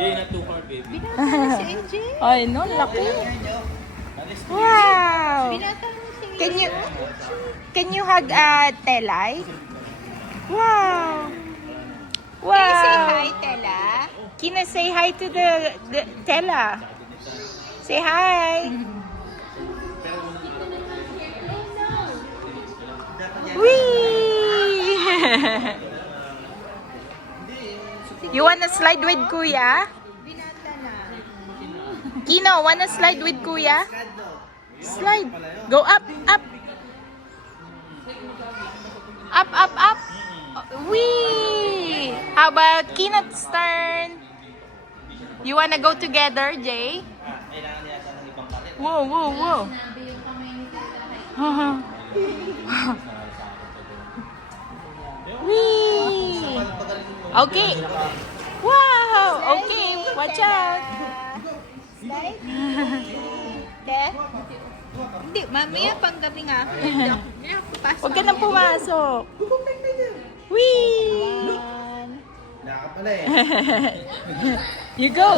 Jay, not too hard, baby. Binata na si NJ. Ay, no, laki. Wow. Binata na si Can you hug Telay? Wow. Wow. Can you say hi, Tela? Kina, say hi to the Tela. Say hi. Wee! You wanna slide with Kuya? Binata na. Kino, wanna slide with Kuya? Slide. Go up, up. Up, up, up. Wee! How about Kinat's turn? You wanna go together, Jay? Whoa, whoa, whoa. Wee! Okay. Wow! Okay, watch out. Slide. Te? Hindi, mamaya pang gabi nga. Huwag ka nang pumasok. Wee! Nakapala eh. You go.